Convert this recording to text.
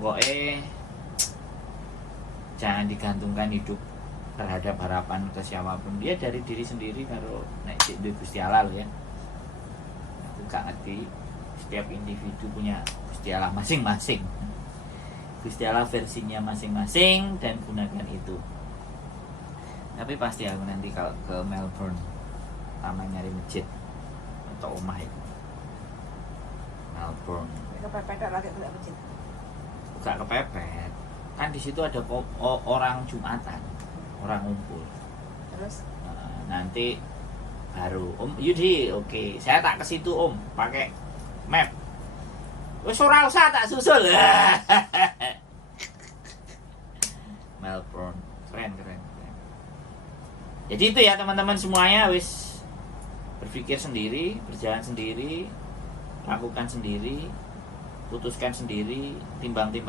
pokoknya jangan digantungkan hidup terhadap harapan ke siapapun. Dia dari diri sendiri. Kalau nek duwe Gusti Allah loh ya, aku gak ngerti, setiap individu punya Gusti Allah masing-masing. Gusti Allah versinya masing-masing dan gunakan itu. Tapi pasti aku nanti kalau ke Melbourne pertama nyari masjid atau rumah itu. Melbourne. Kepepet lagi ke masjid. Gak kepepet. Kan di situ ada orang Jumatan, orang ngumpul. Terus Nanti baru Om Yudi, oke, saya tak ke situ Om, pakai map. Wes ora usah tak susul. Melbourne, keren. Jadi itu ya teman-teman semuanya, wis berpikir sendiri, berjalan sendiri, lakukan sendiri, putuskan sendiri, timbang-timbang.